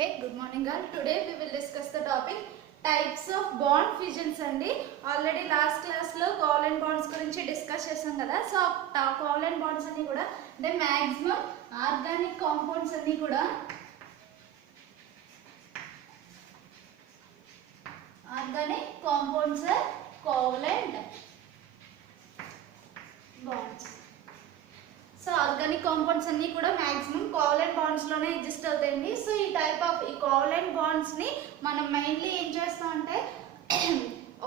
Okay, good morning all. Today we will discuss the topic types of bond fissions andi. Already last class lo covalent bonds gurinchi discuss chesam kada. So covalent bonds anni kuda the maximum organic compounds anni kuda organic compounds are covalent bonds. So organic compounds అన్నీ కూడా maximum covalent బాండ్స్లోనే exist అవుతాయండి. So ఈ type of ఈ covalent బాండ్స్ని మనం mainly ఏం చేస్తామంటే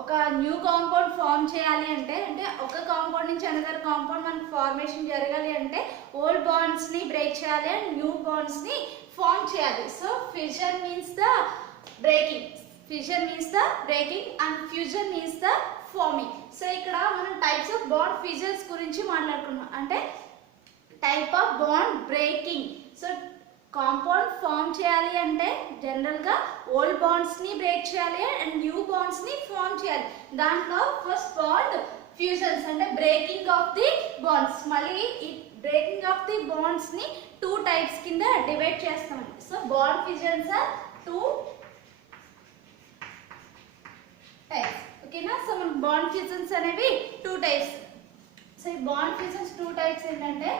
ఒక new compound form చేయాలి అంటే ఒక కాంపౌండ్ నుంచి అనదర్ కాంపౌండ్ మనకు ఫార్మేషన్ జరగాలి అంటే ఓల్డ్ బాండ్స్ని బ్రేక్ చేయాలి అండ్ న్యూ బాండ్స్ని ఫామ్ చేయాలి. So fission means the breaking, fission means the breaking and fusion means the forming. So ఇక్కడ మనం టైప్స్ ఆఫ్ బాండ్ ఫిజన్స్ గురించి మాట్లాడుకున్నాం. అంటే type of bond breaking. So compound form చేయాలి అంటే జనరల్గా ఓల్డ్ బాండ్స్ని బ్రేక్ చేయాలి అండ్ న్యూ బాండ్స్ని ఫామ్ చేయాలి. దాంట్లో ఫస్ట్ బాండ్ ఫ్యూజన్స్ అంటే బ్రేకింగ్ ఆఫ్ ది బాండ్స్. మళ్ళీ ఈ breaking of the బాండ్స్ని two types కింద డివైడ్ చేస్తామండి. So bond fusions are two types. ఓకేనా? సో మన బాండ్ ఫ్యూజన్స్ అనేవి టూ టైప్స్. సో ఈ బాండ్ ఫ్యూజన్స్ టూ టైప్స్ ఏంటంటే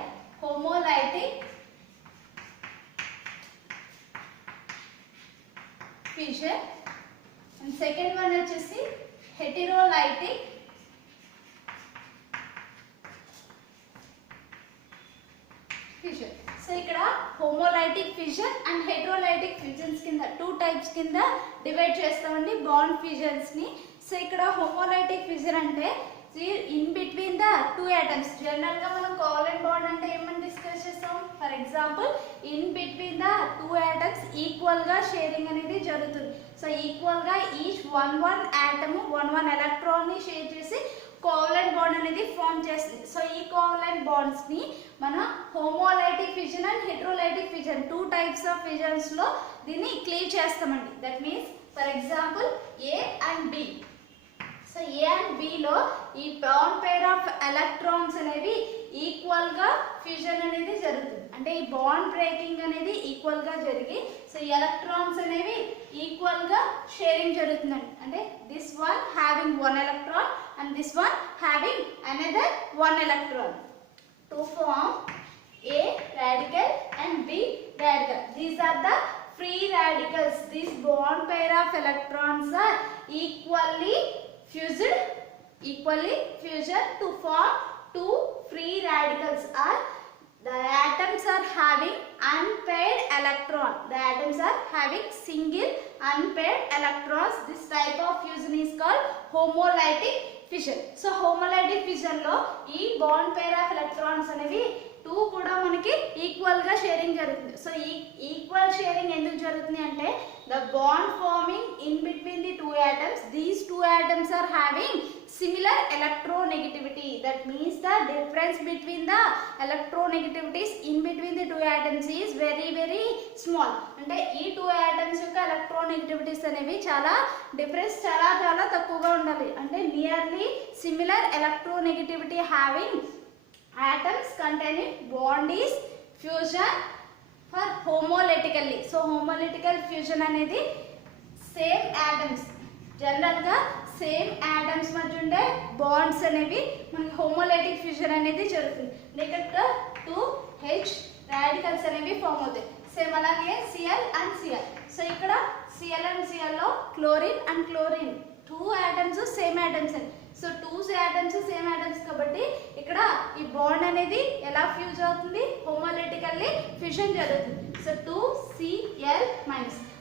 homolytic fission and second one వచ్చేసి heterolytic fission. సో ఇక్కడ homolytic fission and heterolytic fissions కింద టూ టైప్స్ కింద divide చేస్తామండి బాండ్ ఫ్యూజన్స్ ని. సో ఇక్కడ homolytic fission అంటే in between the two atoms. General గా మనం కోవలెంట్ బాండ్ అంటే ఏమని డిస్కస్ చేస్తాం? For example in between the two atoms equal గా షేరింగ్ అనేది జరుగుతుంది. సో ఈక్వల్ గా each one atom one electron ని షేర్ చేసి కోవలెంట్ బాండ్ అనేది ఫామ్ చేస్తుంది. సో ఈ కోవలెంట్ బాండ్స్ ని మన homolytic fission and heterolytic fission two types of fissions లో దీన్ని క్లీవ్ చేస్తామండి. That means for example A and B. So A and బిలో ఈ బాండ్ పేర్ ఆఫ్ ఎలక్ట్రాన్స్ అనేవి ఈక్వల్ గా ఫ్యూజన్ అనేది జరుగుతుంది. అంటే ఈ బాండ్ బ్రేకింగ్ అనేది ఈక్వల్ గా జరిగి సో ఎలక్ట్రాన్స్ అనేవి ఈక్వల్ గా షేరింగ్ జరుగుతుందండి. అంటే this one having one electron and this one having another one electron to form A radical and B radical. These are the free radicals. This bond pair of electrons are equally fused to form two free radicals. Or the atoms are having unpaired electron. The atoms are having single unpaired electrons. This type of fusion is called homolytic fission. So homolytic fission లో ఈ bond pair of electrons అనేవి two కూడా మనకి equal గా sharing జరుగుతుంది. So ఈ equal sharing ఎందుకు జరుగుతుంది అంటే the bond forming in between the two atoms, these two atoms are having similar electronegativity. That means the difference between the electronegativities in between the two atoms is very small. అంటే ఈ two atoms యొక్క electronegativities అనేవి చాలా difference చాలా తక్కువగా ఉండాలి. అంటే nearly similar electronegativity having atoms containing bond is fusion for homolytically. So homolytical fusion అనేది సేమ్ ఆటమ్స్ జనరల్ గా సేమ్ ఆటమ్స్ మధ్య ఉండే బాండ్స్ అనేవి మనకి homolytic fusion అనేది జరుగుతుంది. ఇక్కడ 2H రాడికల్స్ అనేవి ఫామ్ అవుతాయి. సేమ్ అలాగే Cl అండ్ Cl. సో ఇక్కడ Cl అండ్ Cl లో chlorine and chlorine two atoms same atoms అండి. So two atoms same atoms కాబట్టి ఇక్కడ ఈ బాండ్ అనేది ఎలా ఫ్యూజ్ అవుతుంది? హోమోలైటికల్లీ ఫ్యూజన్ జరుగుతుంది. So 2Cl-.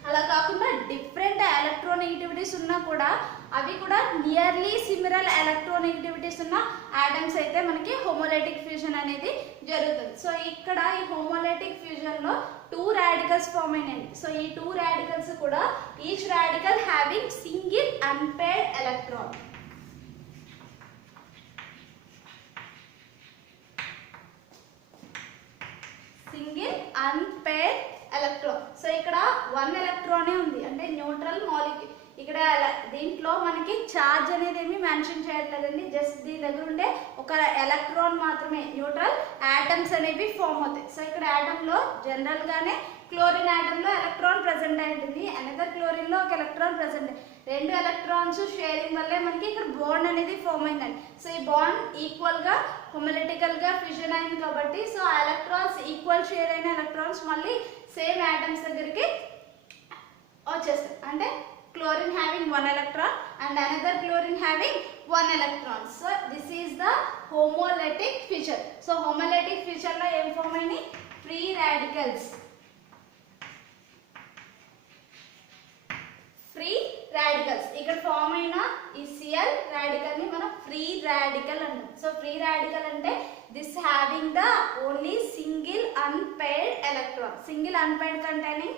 అలా కాకుండా డిఫరెంట్ ఎలక్ట్రోనెగటివిటీస్ ఉన్నా కూడా అవి కూడా నియర్లీ సిమిలర్ ఎలక్ట్రోనెగటివిటీస్ ఉన్న ఆటమ్స్ అయితే మనకి హోమోలైటిక్ ఫ్యూజన్ అనేది జరుగుతుంది. సో ఇక్కడ ఈ హోమోలైటిక్ ఫ్యూజన్ లో టూ రాడికల్స్ ఫామ్ అయినాయి. సో ఈ టూ రాడికల్స్ కూడా each radical having single unpaired electron. Single unpaired electron. So ఇక్కడ వన్ ఎలక్ట్రానే ఉంది అంటే న్యూట్రల్ మాలిక్యూల్. ఇక్కడ దీంట్లో మనకి ఛార్జ్ అనేది ఏమి మెన్షన్ చేయట్లేదండి. జస్ట్ దీని దగ్గర ఉండే ఒక ఎలక్ట్రాన్ మాత్రమే న్యూట్రల్ ఆటమ్స్ అనేవి ఫామ్ అవుతాయి. సో ఇక్కడ ఆటమ్ లో జనరల్ గానే క్లోరిన్ ఆటంలో ఎలక్ట్రాన్ ప్రెసెంట్ అయి ఉంటుంది, అనదర్ క్లోరిన్లో ఒక ఎలక్ట్రాన్ ప్రెసెంట్. రెండు ఎలక్ట్రాన్స్ షేరింగ్ వల్లే మనకి ఇక్కడ బాండ్ అనేది ఫామ్ అయిందండి. సో ఈ బాండ్ ఈక్వల్గా హోమోలిటికల్గా ఫ్యూజన్ అయింది కాబట్టి సో ఆ ఎలక్ట్రాన్స్ ఈక్వల్ షేర్ అయిన ఎలక్ట్రాన్స్ మళ్ళీ సేమ్ ఆటమ్స్ దగ్గరికి వచ్చేస్తాయి. అంటే chlorine having one electron and another chlorine having one electron. So this is the homolytic fission. So homolytic fission lo em form ayini free radicals. Free radicals ఇక్కడ form అయిన ఈ Cl radical ని మనం free radical అంటాం. So free radical అంటే this having the only single unpaired electron. Single unpaired containing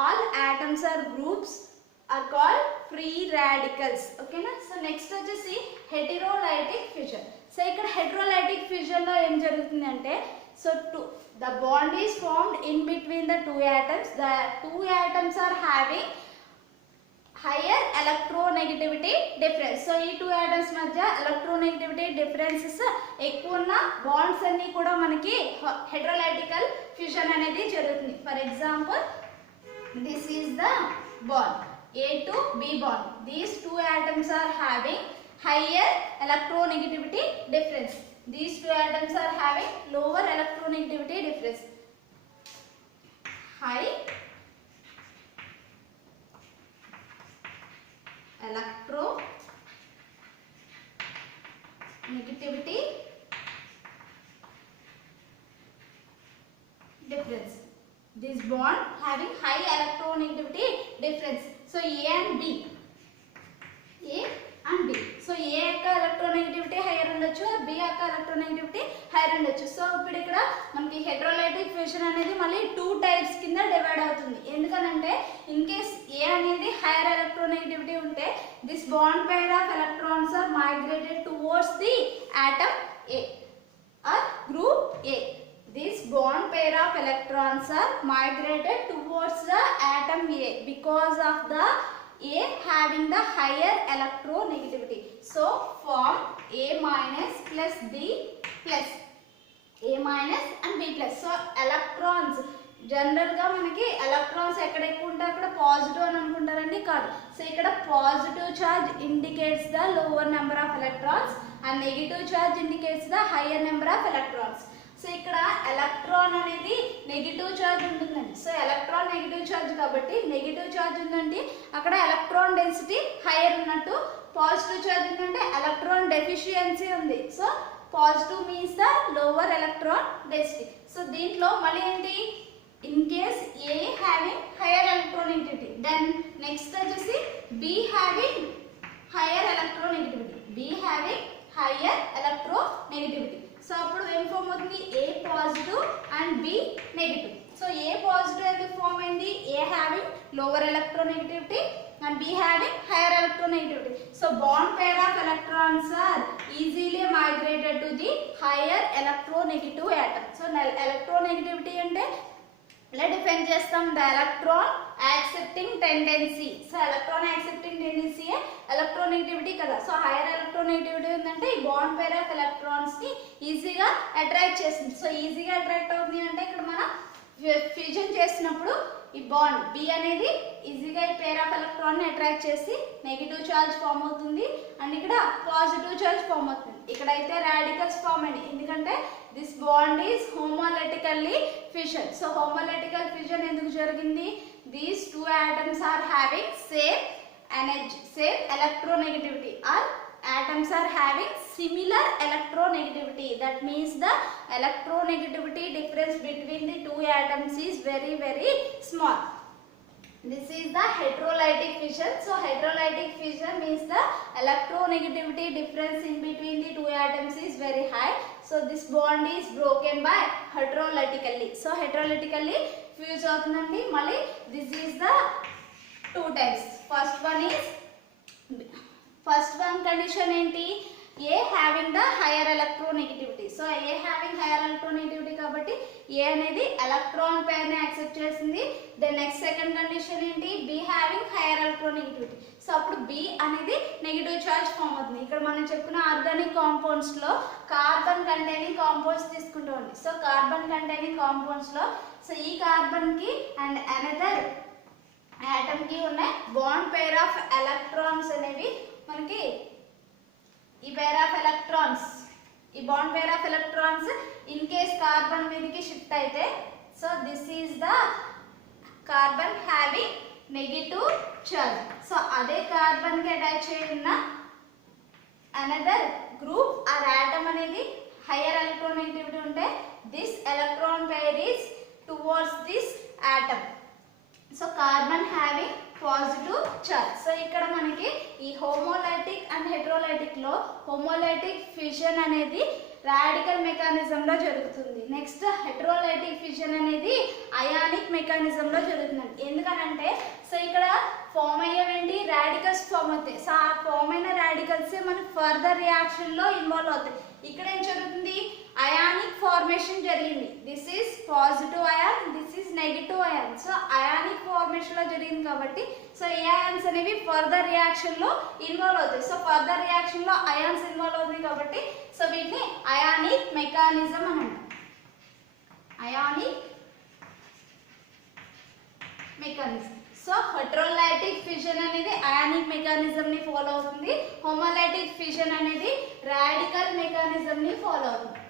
all atoms or groups are called free radicals. Okay na? So next వచ్చేసి heterolytic fission. So ఇక్కడ heterolytic fission లో ఏం జరుగుతుంది అంటే so the bond is formed in between the two atoms. The two atoms are having higher electronegativity difference. So ఈ two atoms మధ్య electronegativity differences ఎక్కువ ఉన్న bonds అన్ని కూడా మనకి heterolytical fission అనేది జరుగుతుంది. For example, this is the bond A to B bond. These two atoms are having higher electronegativity difference. These two atoms are having lower electronegativity difference. High electronegativity difference. This bond having high electronegativity difference. So A and B. So A యొక్క electronegativity higher ఉండొచ్చు, B యొక్క electronegativity higher ఉండొచ్చు. So ఇప్పుడు ఇక్కడ మనకి heterolytic fission అనేది మళ్ళీ 2 types కింద డివైడ్ అవుతుంది. ఎందుకనంటే ఇన్ కేస్ A అనేది higher electronegativity ఉంటే this bond pair of electrons are migrated towards the atom A or group A. This bond pair of electrons are migrated towards the atom A because of the A having the higher electronegativity. So form A minus plus B plus. A minus and B plus. So electrons general గా మనకి electrons ఎక్కడ ఎక్కువ ఉంటే అక్కడ positive అని అనుకుంటారండి, కాదు. So ఇక్కడ positive charge indicates the lower number of electrons and negative charge indicates the higher number of electrons. So ఇక్కడ ఎలక్ట్రాన్ అనేది నెగిటివ్ చార్జ్ ఉంటుందండి. సో ఎలక్ట్రాన్ నెగిటివ్ చార్జ్ కాబట్టి నెగిటివ్ చార్జ్ ఉందంటే అక్కడ ఎలక్ట్రాన్ డెన్సిటీ హైయర్ ఉన్నట్టు, positive charge ఉందంటే electron deficiency ఉంది. So positive means the lower electron density. So దీంట్లో మళ్ళీ ఏంటి, in case A having higher electronegativity, then next వచ్చేసి B having higher electronegativity, B having higher electronegativity. So అప్పుడు ఏం form అవుతుంది, A positive and B negative. So A positive ఎందుకు form అయింది, A having lower electronegativity and B having higher electronegativity. So bond pair of electrons are easily migrated to the higher electronegative atom. So electronegativity ante ఇలా define చేస్తాం, the electron accepting tendency. So electron accepting tendency electronegativity కదా. So higher electronegativity ఉందంటే ఈ bond pair of electrons ని ఈజీగా attract చేస్తుంది. So ఈజీగా attract అవుతుంది అంటే ఇక్కడ మనం ఫ్యూజన్ చేసినప్పుడు ఈ బాండ్ బి అనేది ఈజీగా ఈ పేర్ ఆఫ్ ఎలక్ట్రాన్ ని అట్రాక్ట్ చేసి నెగిటివ్ చార్జ్ ఫామ్ అవుతుంది అండ్ ఇక్కడ పాజిటివ్ చార్జ్ ఫామ్ అవుతుంది. ఇక్కడైతే రాడికల్స్ ఫామ్ అయ్యి, ఎందుకంటే this bond is homolytically fission. So homolytical fission ఎందుకు జరిగింది, these two atoms are having same energy, same electronegativity, are atoms are having similar electronegativity. That means the electronegativity difference between the two atoms is very small. This is the heterolytic fission. So heterolytic fission means the electronegativity difference in between the two atoms is very high. So this bond is broken by heterolytically. So heterolytically fuse అవుతుందండి. మళ్ళీ this is the two types. First one condition ఏంటి, A having the higher electronegativity. So A having higher electronegativity కాబట్టి A అనేది electron pair ని accept చేసింది. Then next second condition ఏంటి, B having higher electronegativity. So అప్పుడు B అనేది negative charge form అవుతుంది. ఇక్కడ మనం చెప్పిన ఆర్గానిక్ కాంపౌండ్స్ లో కార్బన్ కంటైనింగ్ కాంపౌండ్స్ తీసుకుంటామండి. సో కార్బన్ కంటైనింగ్ కాంపౌండ్స్ లో సో ఈ కార్బన్ కి అండ్ అనదర్ ఆటమ్ కి ఉన్న బాండ్ పేర్ ఆఫ్ ఎలక్ట్రాన్స్ అనేవి మనకి ఈ పేర్ ఆఫ్ ఎలక్ట్రాన్స్, ఈ bond pair of electrons in case carbon మీదకి షిఫ్ట్ అయితే so this is the carbon having negative charge. So అదే కార్బన్ కి అటాచ్ అయిన అనదర్ గ్రూప్ ఆర్ ఆటమ్ అనేది హైయర్ ఎలక్ట్రాన్ నెగటివిటీ ఉంటే this electron pair is towards this atom. So carbon having positive charge. So ఇక్కడ మనకి ఈ homolytic and heterolytic లో homolytic fission అనేది రాడికల్ మెకానిజం లో జరుగుతుంది. నెక్స్ట్ హెట్రోలైటిక్ ఫిషన్ అనేది అయానిక్ మెకానిజం లో జరుగుతుంది. ఎందుకనంటే సో ఇక్కడ ఫామ్ అయ్యేవేంటి రాడికల్స్ ఫామ్ అవుతాయి. సో ఆ ఫామ్ అయిన రాడికల్స్ మనకి ఫర్దర్ రియాక్షన్ లో ఇన్వాల్వ్ అవుతాయి. ఇక్కడ ఏం జరుగుతుంది, అయానిక్ ఫార్మేషన్ జరిగింది. This is positive ion, this is negative ion. So ionic formation లో జరిగింది కాబట్టి సో ఈ అయాన్స్ అనేవి ఫర్దర్ రియాక్షన్ లో ఇన్వాల్వ్ అవుతాయి. సో ఫర్దర్ రియాక్షన్ లో అయాన్స్ ఇన్వాల్వ్ అవుతాయి కాబట్టి సో వీటిని అయానిక్ మెకానిజం అని అంటాం. Ionic mechanism. So heterolytic fission అనేది అయానిక్ మెకానిజం ని ఫాలో అవుతుంది. హోమోలైటిక్ ఫిషన్ అనేది రాడికల్ మెకానిజం ని ఫాలో అవుతుంది.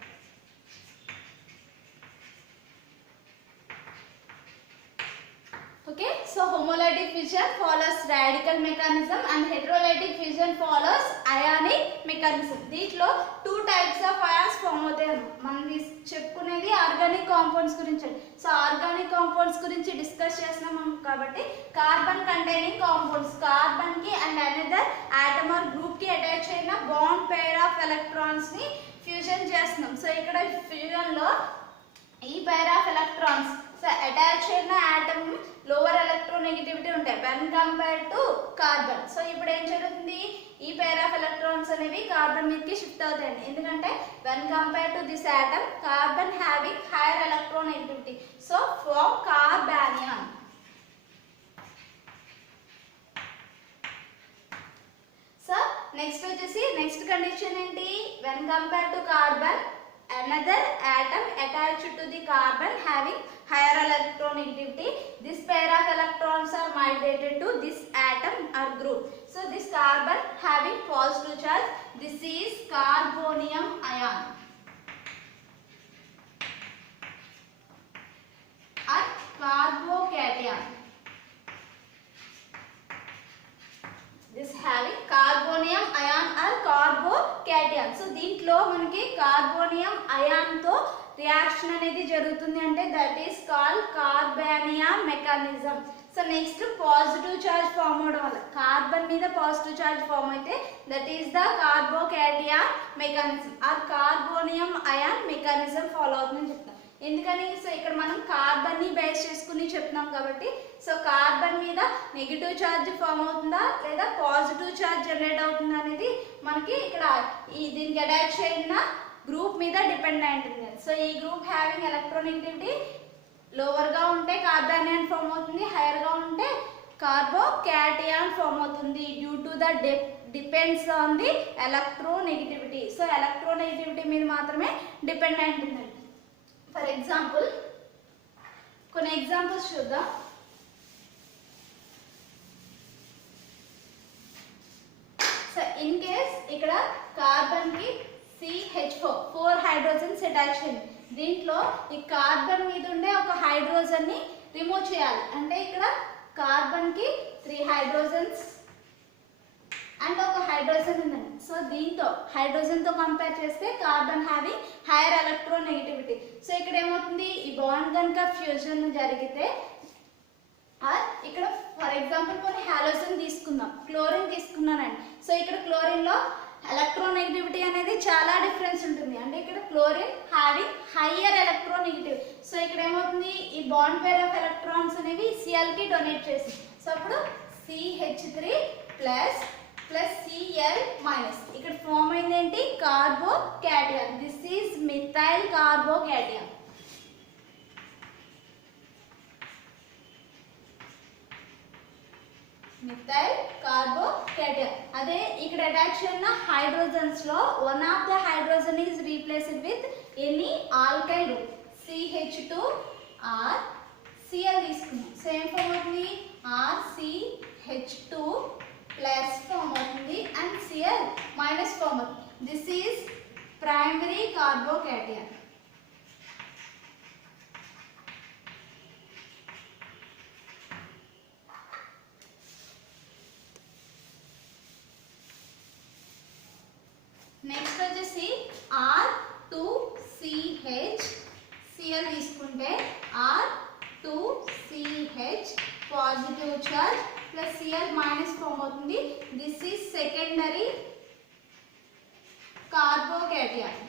Okay, so homolytic fission follows radical mechanism and heterolytic fission follows ionic mechanism. దీంట్లో two types of ions form అవుతాయి. మనం చెప్పుకునేది ఆర్గానిక్ కాంపౌండ్స్ గురించి. సో ఆర్గానిక్ కాంపౌండ్స్ గురించి డిస్కస్ చేస్తున్నాం కాబట్టి కార్బన్ కంటైనింగ్ కాంపౌండ్స్, కార్బన్ కి and another atom or group కి అటాచ్ అయిన బాండ్ పేర్ ఆఫ్ ఎలక్ట్రాన్స్ ని ఫ్యూజన్ చేస్తున్నాం. సో ఇక్కడ ఫ్యూజన్ లో ఈ pair of electrons so attach అయిన ఆటమ్ లోవర్ ఎలక్ట్రోనెగటివిటీ ఉంటాయి when compare to carbon. So ఇప్పుడు ఏం జరుగుతుంది, ఈ పేర్ ఆఫ్ ఎలక్ట్రాన్స్ అనేవి కార్బన్ మీదకి షిఫ్ట్ అవుతాయండి. ఎందుకంటే when compare to this atom carbon having higher electronegativity. So form carbanion. So next వచ్చేసి నెక్స్ట్ కండిషన్ ఏంటి, when compare to carbon another atom attached to the carbon having higher electronegativity, this pair of electrons are migrated to this atom or group. So this carbon having positive charge, this is carbonium ion or carbocation. This having carbonium ion or carbocation. So దీంట్లో మనకి carbonium ion తో reaction అనేది జరుగుతుంది అంటే that is called carbanion mechanism. So next positive charge form అవడం వల్ల carbon మీద positive charge form అయితే that is the carbocation mechanism or carbonium ion mechanism follow అవుతుందని చెప్తాం. ఎందుకని, సో ఇక్కడ మనం కార్బన్ ని బేస్ చేసుకుని చెప్తున్నాం కాబట్టి సో కార్బన్ మీద నెగిటివ్ ఛార్జ్ ఫామ్ అవుతుందా లేదా పాజిటివ్ ఛార్జ్ జనరేట్ అవుతుందా అనేది మనకి ఇక్కడ ఈ దీనికి అటాచ్ అయిన గ్రూప్ మీద డిపెండ్ అయి ఉంటుంది. సో ఈ గ్రూప్ హ్యావింగ్ ఎలక్ట్రోనెగటివిటీ లోవర్ గా ఉంటే కార్బానియన్ ఫామ్ అవుతుంది, హైయర్ గా ఉంటే కార్బోకేటియన్ ఫామ్ అవుతుంది due to the depends on the electronegativity. So electronegativity మీద మాత్రమే డిపెండ్ అయి ఉంటుంది. ఫర్ ఎగ్జాంపుల్ కొన్ని ఎగ్జాంపుల్స్ చూద్దాం. సో ఇన్ కేస్ ఇక్కడ కార్బన్ కి CH4 హైడ్రోజన్స్ అటాచ్ అయింది. దీంట్లో ఈ కార్బన్ మీద ఉండే ఒక హైడ్రోజన్ ని రిమూవ్ చేయాలి. అంటే ఇక్కడ కార్బన్ కి 3 హైడ్రోజన్స్ అండ్ ఒక హైడ్రోజన్ ఉందండి. సో దీంతో హైడ్రోజన్ తో కంపేర్ చేస్తే carbon having higher electronegativity. So ఇక్కడ ఏమవుతుంది, ఈ బాండ్ కనుక ఫ్యూజన్ జరిగితే ఇక్కడ ఫర్ ఎగ్జాంపుల్ కొన్ని హాలోజన్ తీసుకుందాం, క్లోరిన్ తీసుకున్నానండి. సో ఇక్కడ క్లోరిన్ లో ఎలక్ట్రోనెగటివిటీ అనేది చాలా డిఫరెన్స్ ఉంటుంది. అంటే ఇక్కడ chlorine having hire electronegative. So ఇక్కడ ఏమవుతుంది, ఈ బాండ్ పేర్ ఆఫ్ ఎలక్ట్రాన్స్ అనేవి Cl కి డొనేట్ చేసి సో అప్పుడు CH3 ప్లస్ Cl మైనస్ ఇక్కడ ఫామ్ అయింది ఏంటి, carbocation. This is methyl carbocation. Methyl carbocation. అదే ఇక్కడ అటాచ్ అయిన హైడ్రోజన్స్ లో one of the hydrogen is replaced with any alkyl group. CH2R Cl తీసుకున్నాం. సో ఏం ఫామ్ అవుతుంది? RCH2 ప్లస్ ఫామ్ అవుతుంది అండ్ Cl మైనస్ ఫామ్ అవుతుంది. This is primary carbocation. Next వచ్చేసి R2CH Cl తీసుకుంటే R2CH positive charge plus Cl minus form అవుతుంది. This is secondary carbocation.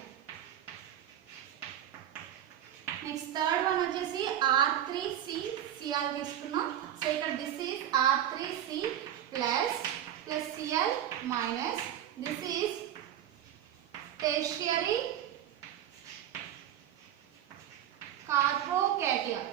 Next third one వచ్చేసి R3CCl తీసుకున్నాం. So ఇక్కడ this is R3C plus Cl minus. This is tertiary carbocation.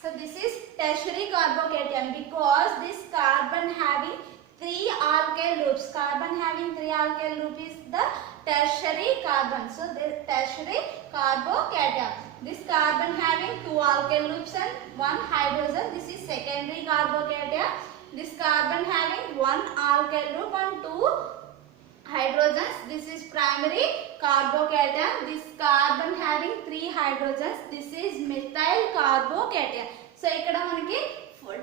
So this is tertiary carbocation because this carbon having 3 alkyl groups. Carbon having 3 alkyl group is the tertiary carbon. So the tertiary carbocation. This carbon having 2 alkyl groups and 1 hydrogen. This is secondary carbocation. This carbon having 1 alkyl group and 2 hydrogens. This is primary carbocation. This carbon having 3 hydrogens. This is methyl carbocation. So ikkada manaki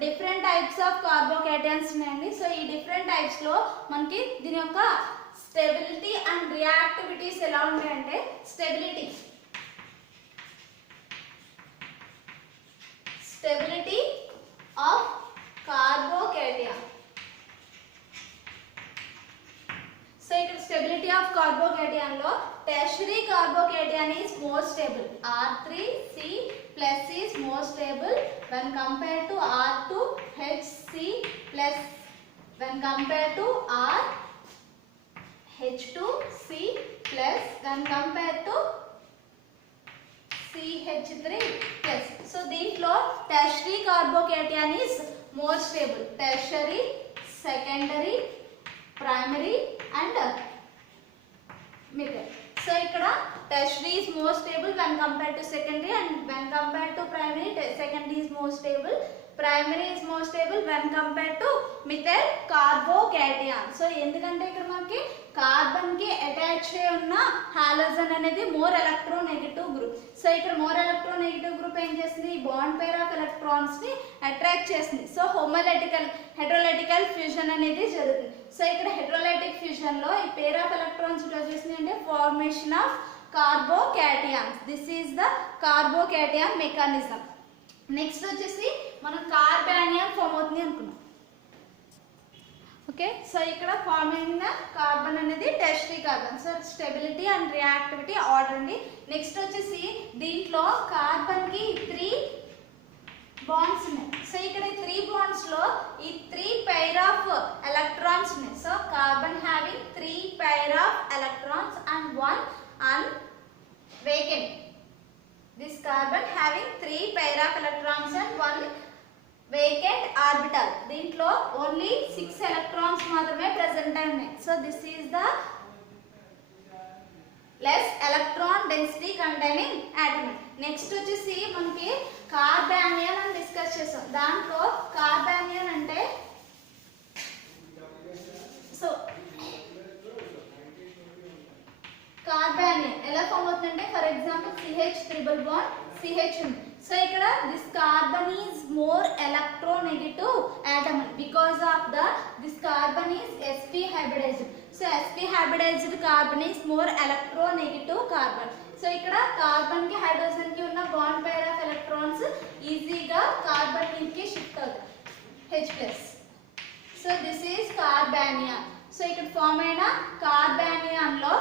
different types of carbocations ఉన్నాయండి. So ఈ different types లో మనకి దీని యొక్క stability and రియాక్టివిటీస్ ఎలా ఉంటాయంటే stability of carbocation. So ఇక్కడ stability of carbocation లో tertiary carbocation is more stable. R3C plus is more stable when compared to R2HC plus when compared to RH2C plus when compared to CH3 plus. So దీంట్లో tertiary carbocation is more stable. Tertiary, secondary, primary and methyl. So ikkada tertiary is more stable when compared to secondary and when compared to primary, secondary is more stable, primary is more stable when compared to methyl carbocation. So ఎందుకంటే ఇక్కడ మనకి carbon కి attach అయి ఉన్న halogen అనేది more electronegative group. So ఇక్కడ more electronegative group ఏం చేస్తుంది? ఈ బాండ్ పేర్ ఆఫ్ ఎలక్ట్రాన్స్ ని అట్రాక్ట్ చేస్తుంది. సో హెటరోలైటికల్ ఫ్యూజన్ అనేది జరుగుతుంది. సో ఇక్కడ హెటరోలైటిక్ ఫ్యూజన్ లో ఈ పేర్ ఆఫ్ ఎలక్ట్రాన్స్ వచ్చేసింది అంటే formation of carbocations. This is the carbocation mechanism. Next వచ్చేసి మనం కార్బానియాన్ ఫామ్ అవుతుంది అనుకున్నాం. ఓకే, సో ఇక్కడ ఫామ్ అయిన కార్బన్ అనేది tertiary carbon. So stability and reactivity order అండి. నెక్స్ట్ వచ్చేసి దీంట్లో కార్బన్ కి 3 బాండ్స్ ఉన్నాయి. సో ఇక్కడ 3 బాండ్స్ లో ఈ 3 pair ఆఫ్ ఎలక్ట్రాన్స్ ఉన్నాయి. So carbon having 3 pair of electrons and 1 vacant. This carbon having 3 pair of electrons and 1 vacant orbital. దీంట్లో ఓన్లీ 6 ఎలక్ట్రాన్స్ మాత్రమే ప్రెజెంట్ ఉన్నాయి. So this is the less electron density containing atom. Next వచ్చేసి మనకి కార్బానియన్ అని discuss చేసాం. దాంట్లో కార్బానియన్ అంటే so కార్బానియన్ ఎలా ఫామ్ అవుతుందంటే for example CH triple bond CH ఉంది. సో ఇక్కడ this carbon is more electronegative atom because of this carbon is sp hybridised. So sp hybridised carbon is more electronegative carbon. So ఇక్కడ carbon కి hydrogen కి ఉన్న bond pair of electrons ఈజీగా carbon కి shift అవుతాయి H+. So this is carbanion. So ఇక్కడ form అయిన carbanion లో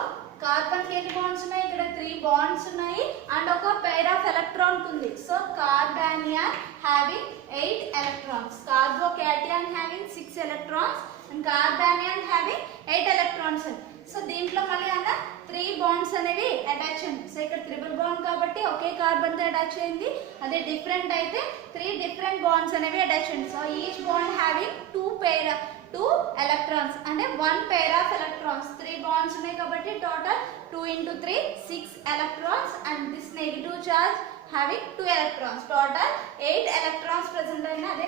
కార్బన్ కి ఎన్ని బాండ్స్ ఉన్నాయి? ఇక్కడ 3 బాండ్స్ ఉన్నాయి అండ్ ఒక పేర్ ఆఫ్ ఎలక్ట్రాన్ ఉంది. So carbanion having 8 electrons, carbocation having 6 electrons and carbanion having 8 electrons. So దీంట్లో మళ్ళీ అన్న 3 బాండ్స్ అనేవి అటాచ్ అయింది. సో ఇక్కడ ట్రిపుల్ బాండ్ కాబట్టి ఒకే కార్బన్ తో అటాచ్ అయింది. అదే డిఫరెంట్ అయితే 3 డిఫరెంట్ బాండ్స్ అనేవి అటాచ్ అయింది. So each bond having 2 electrons అంటే 1 pair of electrons. 3 bonds ఉన్నాయి కాబట్టి total 2 into 3 6 electrons and this negative charge having 2 electrons. Total 8 electrons present అయిన అదే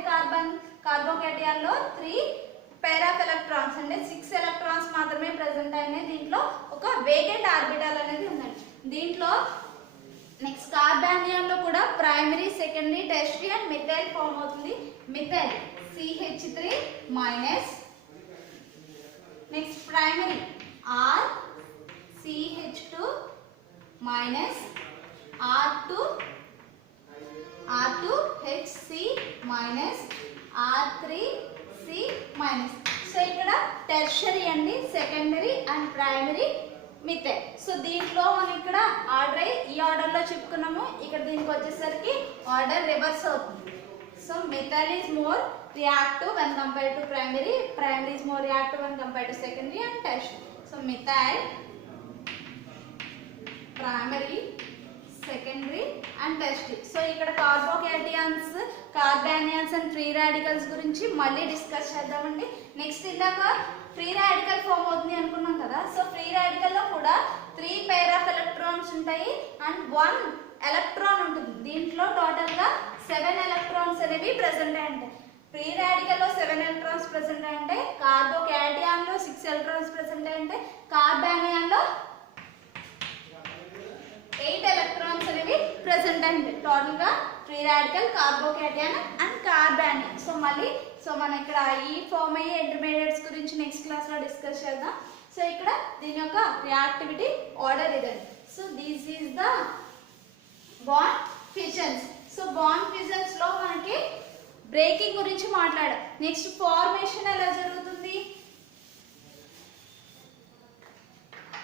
కార్బోకేటయాన్ లో 3 pair of electrons అంటే 6 electrons మాత్రమే ప్రెసెంట్ అయినాయి. దీంట్లో ఒక వేకెంట్ ఆర్బిటాల్ అనేది ఉందండి. దీంట్లో నెక్స్ట్ కార్బానియాన్ లో కూడా primary, secondary, tertiary and methyl form అవుతుంది. Methyl CH3 minus, next primary R CH2 minus, R2HC minus, R3C minus. So ఇక్కడ టెర్షియరీ అండి, secondary and primary methyl. So దీంట్లో మనం ఇక్కడ ఆర్డర్ ఈ ఆర్డర్ లో చెప్పుకున్నాము. ఇక్కడ దీనికి వచ్చేసరికి ఆర్డర్ రివర్స్ అవుతుంది. So methyl is more reactive when compared to primary. Primary is more reactive when compared to secondary and tertiary. So methyl, primary, secondary and tertiary. So ఇక్కడ కార్బోకేటయాన్స్, కార్బానియాన్స్ అండ్ ఫ్రీ రాడికల్స్ గురించి మళ్ళీ discuss చేద్దామండి. Next ఇందాక free radical form అవుతుంది అనుకున్నాం కదా. So free radical లో కూడా 3 pair of electrons ఉంటాయి అండ్ 1 electron ఉంటుంది. దీంట్లో టోటల్ గా 7 electrons అనేవి ప్రెసెంట్ ఉంటాయి. ఫ్రీ రాడికల్ లో 7 electrons ప్రెసెంట్ ఉంటాయి. కార్బోకేటయాన్ లో 6 electrons ప్రెసెంట్ ఉంటాయి. కార్బానియాన్ లో 8 electrons అనేవి ప్రెసెంట్ ఉంటాయి. టోటల్ గా free radical, carbocation and carbanion. So మనం ఇక్కడ ఈ ఫామ్ అయ్యే ఇంటర్మీడియట్స్ గురించి నెక్స్ట్ క్లాస్ లో డిస్కస్ చేద్దాం. సో ఇక్కడ దీని యొక్క రియాక్టివిటీ ఆర్డర్ ఇదండి. So this is the bond fissions. So bond fissions లో మనకి బ్రేకింగ్ గురించి మాట్లాడాం. నెక్స్ట్ ఫార్మేషన్ ఎలా జరుగుతుంది.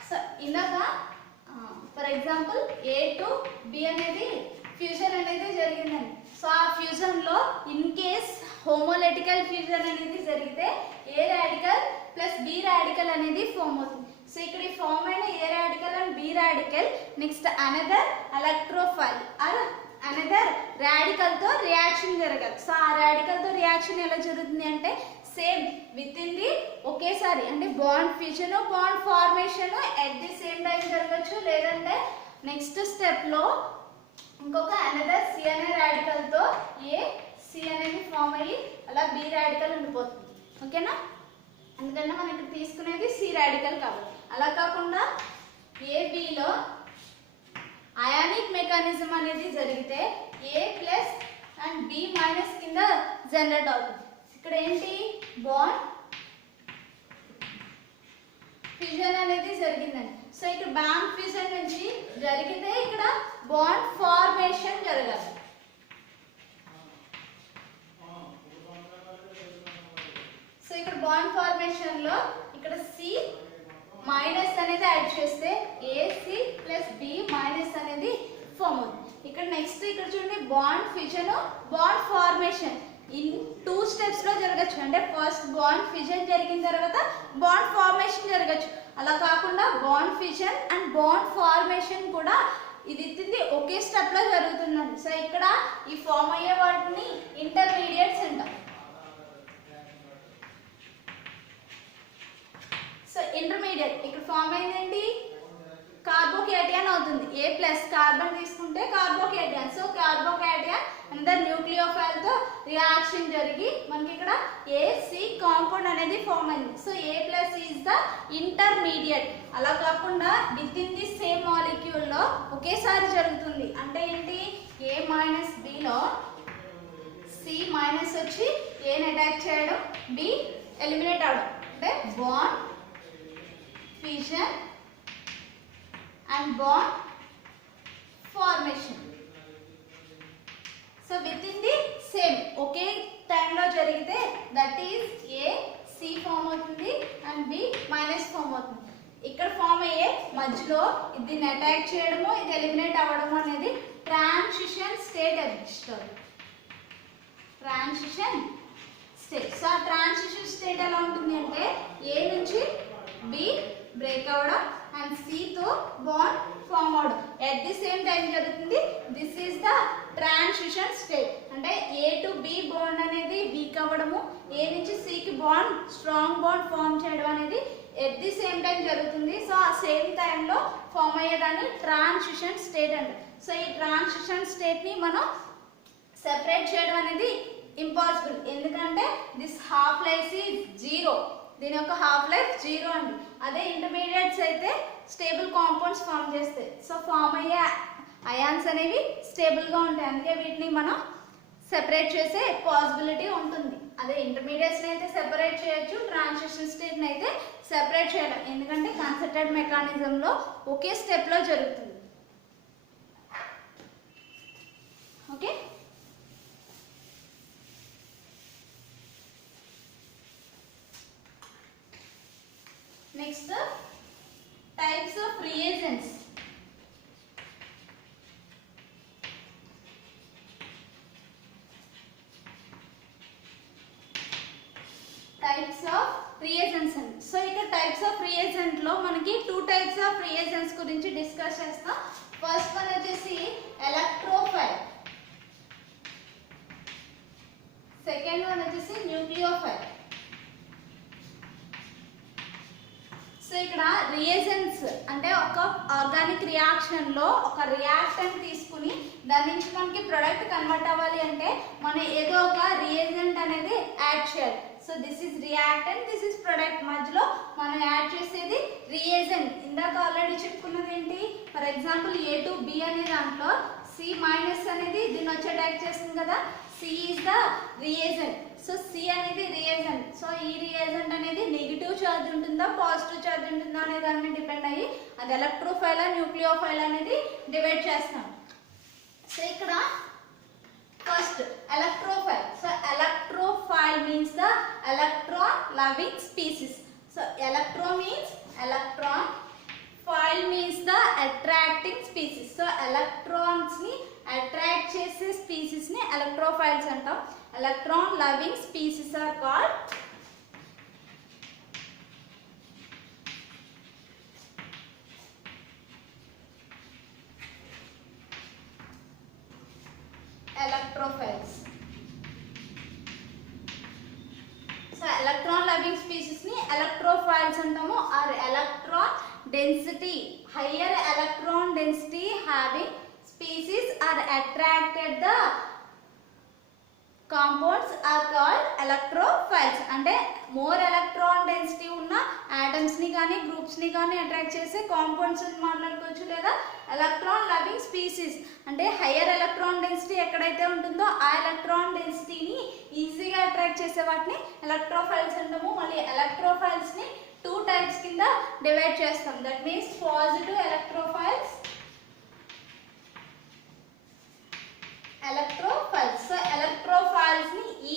సో ఇందాక for example A to B అనేది ఫ్యూజన్ అనేది జరిగిందండి. సో ఆ ఫ్యూజన్ లో ఇన్ కేస్ హోమోలెటికల్ ఫ్యూజన్ అనేది జరిగితే A radical plus B radical అనేది ఫామ్ అవుతుంది. సో ఇక్కడ ఈ ఫామ్ అయిన A radical and B radical next another electrophile or another radical తో రియాక్షన్ జరగాలి. సో ఆ రాడికల్ తో రియాక్షన్ ఎలా జరుగుతుంది అంటే సేమ్ విత్ ఇన్ ది ఒకేసారి అంటే bond fusion, bond formation at the same time జరగచ్చు. లేదంటే నెక్స్ట్ స్టెప్ లో ఇంకొక అనదర్ C అనే రాడికల్ తో C అనేది ఫామ్ అయ్యి అలా B రాడికల్ ఉండిపోతుంది. ఓకేనా, ఎందుకంటే మనం ఇక్కడ తీసుకునేది C రాడికల్ కాబట్టి. అలా కాకుండా AB లో అయానిక్ మెకానిజం అనేది జరిగితే A plus and B minus కింద జనరేట్ అవుతుంది. ఇక్కడ ఏంటి బాండ్ ఫ్యూజన్ అనేది జరిగిందండి. సో ఇక్కడ బాండ్ ఫ్యూజన్ నుంచి జరిగితే ఇక్కడ బాండ్ ఫార్మేషన్ జరగాలి. సో ఇక్కడ బాండ్ ఫార్మేషన్ లో ఇక్కడ C మైనస్ అనేది యాడ్ చేస్తే AC ప్లస్ B మైనస్ అనేది ఫామ్ అవుతుంది. ఇక్కడ నెక్స్ట్ ఇక్కడ చూడండి bond fusion, bond formation in 2 steps లో జరగచ్చు. అంటే ఫస్ట్ బాండ్ ఫ్యూజన్ జరిగిన తర్వాత బాండ్ ఫార్మేషన్ జరగచ్చు. అలా కాకుండా bond fusion and bond formation కూడా ఇది ఒకే స్టెప్ లో జరుగుతుందండి. సో ఇక్కడ ఈ ఫామ్ అయ్యే వాటిని ఇంటర్మీడియట్స్ అంటాం. సో ఇంటర్మీడియట్ ఇక్కడ ఫామ్ అయిందండి కార్బోకేటయాన్ అవుతుంది. A ప్లస్ కార్బన్ తీసుకుంటే కార్బోకేటయాన్. సో కార్బోకేటయాన్ అందర్ న్యూక్లియోఫైల్ తో రియాక్షన్ జరిగి మనకి ఇక్కడ AC కాంపౌండ్ అనేది ఫామ్ అయింది. So A plus is the intermediate. అలా కాకుండా with in the same molecule లో ఒకేసారి జరుగుతుంది. అంటే ఏంటి A మైనస్ B లో C మైనస్ వచ్చి Aని అటాక్ చేయడం, B ఎలిమినేట్ అవడం. అంటే bond fusion and bond formation. So within the same ఒకే టైం లో జరిగితే that is A C form అవుతుంది అండ్ B మైనస్ ఫామ్ అవుతుంది. ఇక్కడ ఫామ్ అయ్యే మధ్యలో దీన్ని అటాక్ చేయడము, ఇది ఎలిమినేట్ అవ్వడము అనేది ట్రాన్సిషన్ స్టేట్ అనిపిస్తుంది. Transition state. సో ఆ ట్రాన్సిషన్ స్టేట్ ఎలా ఉంటుంది అంటే A నుంచి B బ్రేక్ అవ్వడం అండ్ C తో బాండ్ ఫామ్ అవడం ఎట్ ది సేమ్ టైం జరుగుతుంది. This is the transition state. అంటే A to B బాండ్ అనేది వీక్ అవ్వడము, A నుంచి C కి బాండ్ స్ట్రాంగ్ బాండ్ ఫామ్ చేయడం అనేది ఎట్ ది సేమ్ టైం జరుగుతుంది. సో ఆ సేమ్ టైంలో ఫామ్ అయ్యేదాన్ని ట్రాన్సిషన్ స్టేట్ అండి. సో ఈ ట్రాన్సిషన్ స్టేట్ ని మనం సెపరేట్ చేయడం అనేది ఇంపాసిబుల్. ఎందుకంటే దిస్ హాఫ్ లైఫ్ ఈజ్ 0. దీని యొక్క హాఫ్ లైఫ్ 0 అండి. అదే ఇంటర్మీడియట్స్ అయితే స్టేబుల్ కాంపౌండ్స్ ఫామ్ చేస్తాయి. సో ఫామ్ అయ్యే అయాన్స్ అనేవి స్టేబుల్గా ఉంటాయి. అందుకే వీటిని మనం సెపరేట్ చేసే పాసిబిలిటీ ఉంటుంది. అదే ఇంటర్మీడియట్స్ని అయితే సెపరేట్ చేయొచ్చు, ట్రాన్సిషన్ స్టేట్ని అయితే సెపరేట్ చేయడం. ఎందుకంటే కన్సర్టెడ్ మెకానిజంలో ఒకే స్టెప్లో జరుగుతుంది. Okay, next types of reagents. Types of reagents అండి. సో ఇక్కడ టైప్స్ ఆఫ్ రియేజెంట్ లో మనకి 2 టైప్స్ ఆఫ్ రియేజెంట్స్ గురించి డిస్కస్ చేస్తాం. ఫస్ట్ వన్ వచ్చేసి ఎలక్ట్రోఫైల్, సెకండ్ వన్ వచ్చేసి న్యూక్లియోఫైల్. సో ఇక్కడ రియేజెంట్స్ అంటే ఒక ఆర్గానిక్ రియాక్షన్ లో ఒక రియాక్టెంట్ తీసుకుని దాని నుంచి మనకి ప్రొడక్ట్ కన్వర్ట్ అవ్వాలి అంటే మనం ఏదో ఒక రియేజెంట్ అనేది యాడ్ చేయాలి. So this is reactant, this is product, మధ్యలో మనం యాడ్ చేసేది రియేజెంట్. ఇందాక ఆల్రెడీ చెప్పుకున్నది ఏంటి, for example A to B అనే దాంట్లో C మైనస్ అనేది దీన్ని వచ్చి అటాక్ చేస్తుంది కదా, C is the reagent. So C అనేది రియేజెంట్. సో ఈ రియేజెంట్ అనేది నెగిటివ్ ఛార్జ్ ఉంటుందా పాజిటివ్ ఛార్జ్ ఉంటుందా అనే దాని మీద డిపెండ్ అయ్యి అది ఎలక్ట్రోఫైల్ న్యూక్లియోఫైల్ అనేది డివైడ్ చేస్తాం. సో ఇక్కడ first electrophile. So electrophile means the electron loving species. So electro means electron, phile means the attracting species. So electrons ని అట్రాక్ట్ చేసే స్పీసీస్ ని ఎలక్ట్రోఫైల్స్ అంటాం. Electron loving species are called electrophiles. So electron loving species ni electrophiles అంటాము. Are electron density, higher electron density having species are attracted the compounds are called electrophiles. అంటే more electron density ఉన్న atoms ని కానీ groups ని కానీ attract చేసే compounds అని మాట్లాడుకోవచ్చు. లేదా ఎలక్ట్రాన్ లవింగ్ స్పీసీస్ అంటే హయ్యర్ ఎలక్ట్రాన్ డెన్సిటీ ఎక్కడైతే ఉంటుందో ఆ ఎలక్ట్రాన్ డెన్సిటీని ఈజీగా అట్రాక్ట్ చేసే వాటిని ఎలక్ట్రోఫైల్స్ అంటాము. మళ్ళీ ఎలక్ట్రోఫైల్స్ ని 2 టైప్స్ కింద డివైడ్ చేస్తాం. That means positive electrophiles, electrophiles. So electrophiles ని E+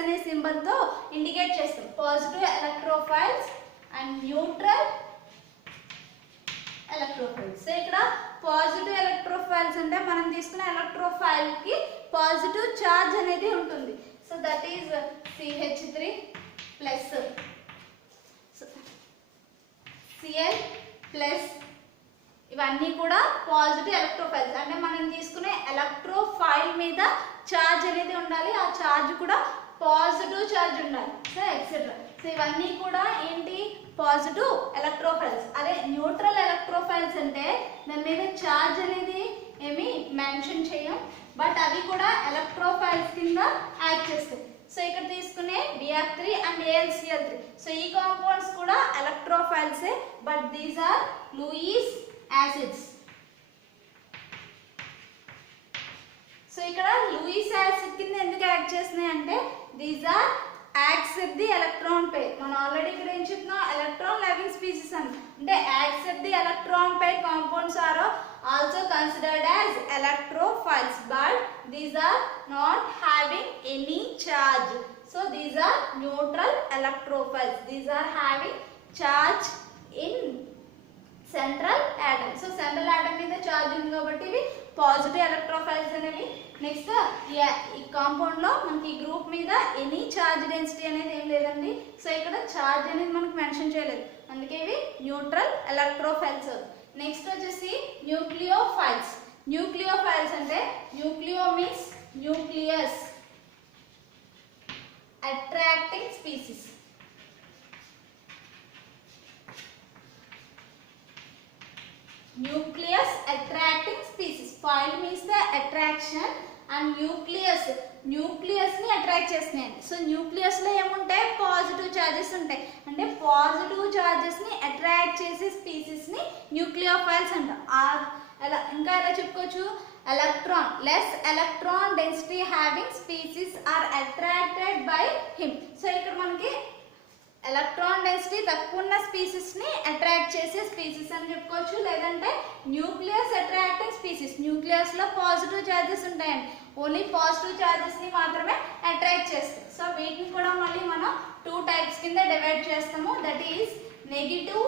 అనే సింబల్ తో ఇండికేట్ చేస్తాం. Positive electrophiles and neutral electrophiles. So ఇక్కడ పాజిటివ్ ఎలక్ట్రోఫైల్స్ అంటే మనం తీసుకున్న ఎలక్ట్రోఫైల్ కి పాజిటివ్ చార్జ్ అనేది ఉంటుంది. So that is CH3 plus Cl plus. ఇవన్నీ కూడా పాజిటివ్ ఎలక్ట్రోఫైల్స్. అంటే మనం తీసుకునే ఎలక్ట్రోఫైల్ మీద చార్జ్ అనేది ఉండాలి, ఆ చార్జ్ కూడా పాజిటివ్ చార్జ్ ఉండాలి. So etcetera. సో ఇవన్నీ కూడా ఏంటి, పాజిటివ్ ఎలక్ట్రోఫైల్స్. అదే న్యూట్రల్ ఎలక్ట్రోఫైల్స్ అంటే దాని మీద చార్జ్ అనేది ఏమి మెన్షన్ చేయం, బట్ అవి కూడా ఎలక్ట్రోఫైల్స్ కింద యాక్ట్ చేస్తాయి. సో ఇక్కడ తీసుకునే Br3 అండ్ AlCl3. సో ఈ కాంపౌండ్స్ కూడా ఎలక్ట్రోఫైల్సే, but these are Lewis acids. So ఇక్కడ లూయిస్ యాసిడ్ కింద ఎందుకు యాక్ట్ చేస్తున్నాయి అంటే these are accept the electron pair. మనం ఆల్రెడీ ఇక్కడ ఏం చెప్తున్నాం, ఎలక్ట్రాన్ లవింగ్ స్పీసీస్ అంటే accept the electron pair compounds are also considered as electrophiles, but these are not having any charge. So these are neutral electrophiles. These are having charge in central atom. So central atom మీద charge ఉంది కాబట్టి ఇవి positive electrophiles అనేవి. Next ఈ compound లో మనకి group మీద any charge charge density అనేది ఏం లేదండి. సో ఇక్కడ చార్జ్ అనేది మనకు మెన్షన్ చేయలేదు, అందుకే ఇవి న్యూట్రల్ ఎలక్ట్రోఫైల్స్. నెక్స్ట్ వచ్చేసి న్యూక్లియోఫైల్స్. న్యూక్లియోఫైల్స్ అంటే Nucleo means nucleus attracting species. Nucleus attracting species. Foil means the attraction and nucleus ని అట్రాక్ట్ చేస్తున్నాయి. సో న్యూక్లియస్ లో ఏముంటాయి, పాజిటివ్ చార్జెస్ ఉంటాయి. అంటే పాజిటివ్ చార్జెస్ ని అట్రాక్ట్ చేసే స్పీసీస్ ని న్యూక్లియోఫైల్స్ అంటాం. ఇంకా ఎలా చెప్పుకోవచ్చు, electron less electron density having species are attracted by him. So ఇక్కడ మనకి ఎలక్ట్రాన్ డెన్సిటీ తక్కువ ఉన్న స్పీసీస్ ని అట్రాక్ట్ చేసే స్పీసీస్ అని చెప్పుకోవచ్చు. లేదంటే న్యూక్లియస్ అట్రాక్టింగ్ స్పీసీస్, న్యూక్లియస్ లో పాజిటివ్ చార్జెస్ ఉంటాయండి, ఓన్లీ పాజిటివ్ చార్జెస్ ని మాత్రమే అట్రాక్ట్ చేస్తాయి. సో వీటిని కూడా మళ్ళీ మనం 2 టైప్స్ కింద డివైడ్ చేస్తాము. That is negative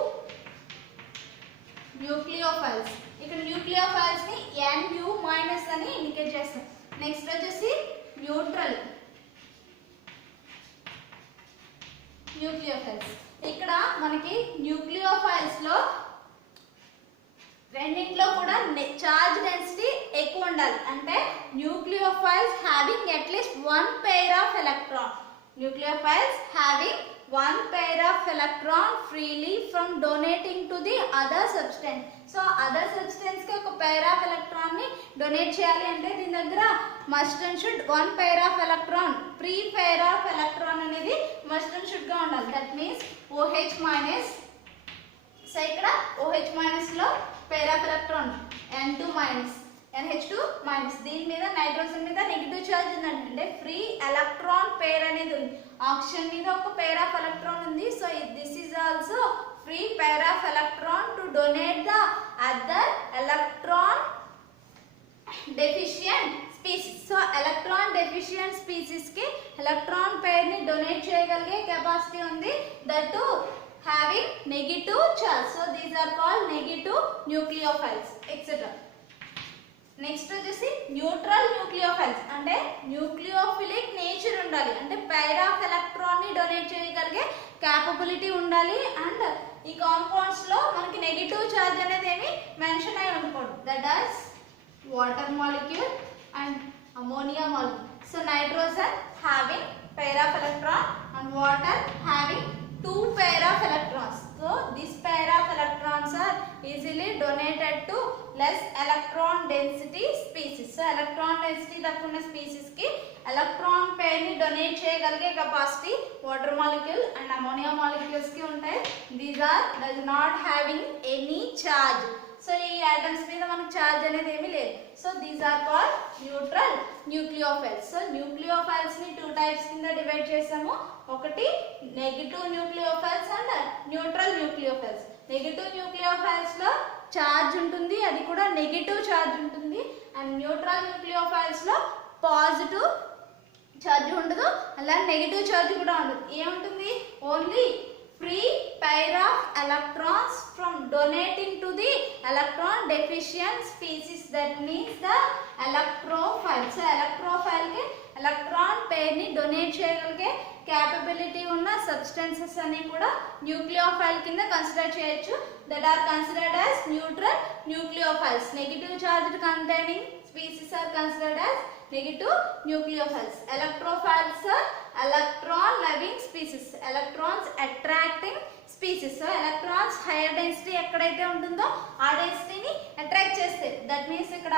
nucleophiles. ఇక్కడ న్యూక్లియోఫైల్స్ ని NU- అని ఇండికేట్ చేస్తాం. నెక్స్ట్ వచ్చేసి న్యూట్రల్ న్యూక్లియోఫైల్స్. ఇక్కడ మనకి న్యూక్లియోఫైల్స్ లో రెండింటిలో కూడా చార్జ్ డెన్సిటీ ఎక్కువ ఉండాలి. అంటే nucleophiles having at least 1 pair of electron. Nucleophiles having 1 pair of electron freely from donating to the other substance. So other substance కి ఒక pair of electron ని డొనేట్ చేయాలి అంటే దీని దగ్గర must and should 1 pair of electron, pre pair of electron అనేది must and should గా ఉండాలి. That means OH-. సో ఇక్కడ OH- లో pair of electron N2-, NH2-. దీని మీద నైట్రోజన్ మీద నెగిటివ్ చార్జ్ ఉందండి, అంటే ఫ్రీ ఎలక్ట్రాన్ పేర్ అనేది ఉంది. ఆక్సిజన్ మీద ఒక పేర్ ఆఫ్ ఎలక్ట్రాన్ ఉంది. So this is also free pair of electron to donate the other electron deficient species. So electron deficient species కి ఎలక్ట్రాన్ పేర్ ని డొనేట్ చేయగలిగే కెపాసిటీ ఉంది, that to having negative charge. So these are called negative nucleophiles, etc. Next వచ్చేసి neutral nucleophiles. అంటే nucleophilic nature ఉండాలి, అంటే pair of electron ని donate చేయగలిగే క్యాపబిలిటీ ఉండాలి. అండ్ ఈ కాంపౌండ్స్ లో మనకి నెగిటివ్ చార్జ్ అనేది ఏమి మెన్షన్ అయి ఉండకూడదు. That is water molecule and ammonia molecule. So nitrogen having pair of electron and water having 2 pair of electrons. So this pair of electrons are easily donated to less electron density species. So electron density తక్కువ ఉన్న species కి electron pair ని donate చేయగలిగే capacity water molecule and ammonia molecules కి ఉంటాయి. These are does not having any charge. So ఈ atoms మీద మనకు చార్జ్ అనేది ఏమీ లేదు. So these are called neutral nucleophiles. So nucleophiles ని 2 టైప్స్ కింద డివైడ్ చేసాము. ఒకటి negative nucleophiles and neutral nucleophiles. Negative nucleophiles లో చార్జ్ ఉంటుంది, అది కూడా నెగిటివ్ చార్జ్ ఉంటుంది. అండ్ న్యూట్రల్ న్యూక్లియోఫైల్స్ లో పాజిటివ్ చార్జ్ ఉండదు, అలా నెగిటివ్ చార్జ్ కూడా ఉండదు. ఏముంటుంది, only free pair of electrons from donating to the electron deficient species. That means the electrophile. So electrophile के electron pair ni donate చేయగలిగే capability ఉన్న substances అన్ని కూడా nucleophile కింద కన్సిడర్ చేయొచ్చు. That are considered as neutral nucleophiles. Negative charged containing species are considered as negative nucleophiles. Electrophiles are electron loving species, electrons attracting species. So electrons higher density ఎక్కడైతే ఉంటుందో ఆ density ని attract చేస్తాయి. That means ఇక్కడ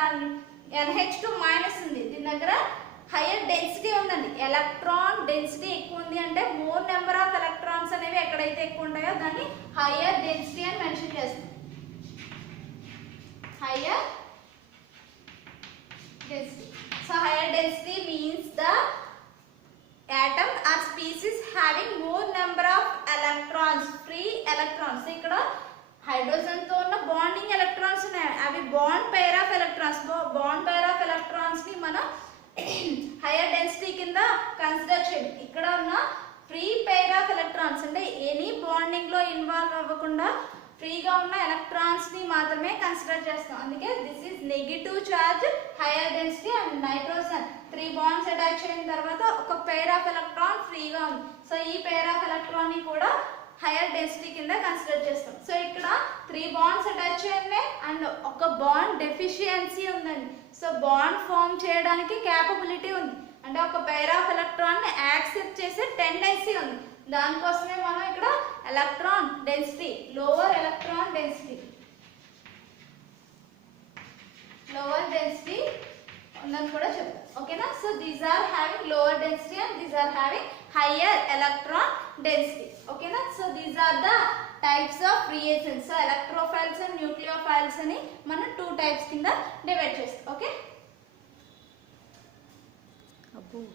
NH2- ఉంది, దీని దగ్గర hire density ఉందండి. ఎలక్ట్రాన్ డెన్సిటీ ఎక్కువ ఉంది అంటే మోర్ నెంబర్ ఆఫ్ ఎలక్ట్రాన్స్ అనేవి ఎక్కడైతే ఎక్కువ ఉంటాయో దాన్ని హైయర్ డెన్సిటీ అని మెన్షన్ చేస్తాం. Hire density. So higher density means the atom or species having more number of electrons, free electrons. ఇక్కడ హైడ్రోజన్ తో ఉన్న బాండింగ్ ఎలక్ట్రాన్స్ ఉన్నాయి, అవి bond pair of electrons. Bond pair of electrons ని మనం hire density కింద consider చేయండి. ఇక్కడ ఉన్న ఫ్రీ పేర్ ఆఫ్ ఎలక్ట్రాన్స్ అంటే ఎనీ బాండింగ్ లో ఇన్వాల్వ్ అవ్వకుండా ఫ్రీగా ఉన్న ఎలక్ట్రాన్స్ ని మాత్రమే కన్సిడర్ చేస్తాం. అందుకే this is negative charge hire density. And nitrogen 3 bonds attach అయిన తర్వాత ఒక పేర్ ఆఫ్ ఎలక్ట్రాన్ ఫ్రీగా ఉంది. సో ఈ పేర్ ఆఫ్ ఎలక్ట్రాన్ ని కూడా హైయర్ డెన్సిటీ కింద కన్సిడర్ చేస్తాం. సో ఇక్కడ 3 బాండ్స్ అటాచ్ చేయండి అండ్ ఒక బాండ్ డెఫిషియన్సీ ఉందండి. సో బాండ్ ఫామ్ చేయడానికి క్యాపబిలిటీ ఉంది, అంటే ఒక పేర్ ఆఫ్ ఎలక్ట్రాన్ ని యాక్సెప్ట్ చేసే టెండెన్సీ ఉంది. దానికోసమే మనం ఇక్కడ electron density, lower electron density ఉందని కూడా చెప్తాం. ఓకేనా? So these are having lower density and these are having higher electron density. ఓకేనా? So these are the types of reagents. So electrophiles and nucleophiles అని మనం 2 టైప్స్ కింద డివైడ్ చేస్తాం. Okay.